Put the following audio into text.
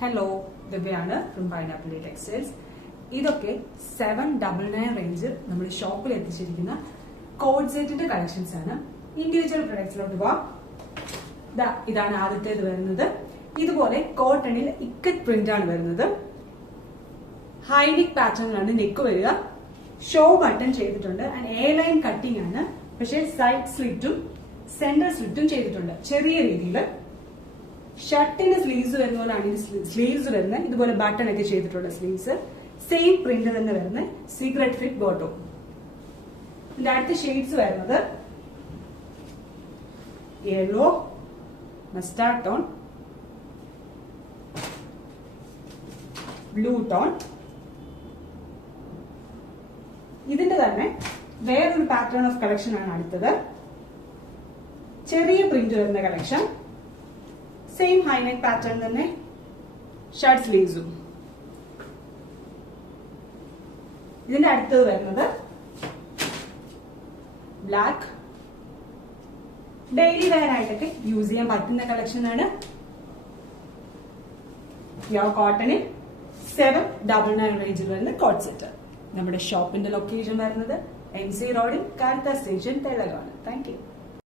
Hello, ദിവ്യാണ് from pineapple textiles. ഇതൊക്കെ 799 റേഞ്ചിൽ നമ്മുടെ ഷോപ്പിൽ എത്തിച്ചിരിക്കുന്ന കോഡ് സെറ്റിന്റെ കളക്ഷൻസ് ആണ്. ഇൻഡിവിജ്വൽ പ്രൊഡക്ട്സിലോട്ട് പോവാം. ഇതാണ് ആദ്യത്തേത് വരുന്നത്. ഇതുപോലെ കോട്ടണിൽ ഇക്കറ്റ് പ്രിന്റ് ആണ് വരുന്നത്. ഹൈനെക്ക് പാറ്റേണിലാണ് നെക്ക് വരിക. ഷോ ബട്ടൺ ചെയ്തിട്ടുണ്ട് ആൻഡ് എ ലൈൻ കട്ടിംഗ് ആണ്. പക്ഷേ സൈഡ് സ്ലിറ്റും സെന്റർ സ്ലിറ്റും ചെയ്തിട്ടുണ്ട് ചെറിയ രീതിയിൽ. ഷർട്ടിന്റെ സ്ലീവ്സ് വരുന്ന പോലെയാണ് സ്ലീവ്സ് വരുന്നത്. ഇതുപോലെ ബട്ടൺ ഒക്കെ ചെയ്തിട്ടുള്ള സ്ലീവ്സ്. സെയിം പ്രിന്റ് തന്നെ വരുന്ന സീക്രട്ട് ഫിറ്റ് ബോട്ടം. ഇതിന്റെ അടുത്ത ഷെയ്ഡ്സ് വരുന്നത് yellow, mustard tone, blue tone. ഇതിന്റെ തന്നെ വേറൊരു പാറ്റേൺ ഓഫ് കളക്ഷൻ ആണ് അടുത്തത്. ചെറിയ പ്രിന്റ് വരുന്ന കളക്ഷൻ. സെയിം ഹൈനെക്ക് പാറ്റേൺ തന്നെ ഷർട്ട് സ്ലീവ്സും. ഇതിന്റെ അടുത്തത് വരുന്നത് ബ്ലാക്ക്. ഡെയിലി വെയർ ആയിട്ടൊക്കെ യൂസ് ചെയ്യാൻ പറ്റുന്ന കളക്ഷൻ ആണ്. പ്യോർ കോട്ടണിൽ 799 റേഞ്ചിൽ വരുന്ന കോട്ട് സെറ്റ്. നമ്മുടെ ഷോപ്പിന്റെ ലൊക്കേഷൻ വരുന്നത് MC റോഡിൽ കാലിത്ത സ്റ്റേഷൻ, തെലങ്കാന. Thank U.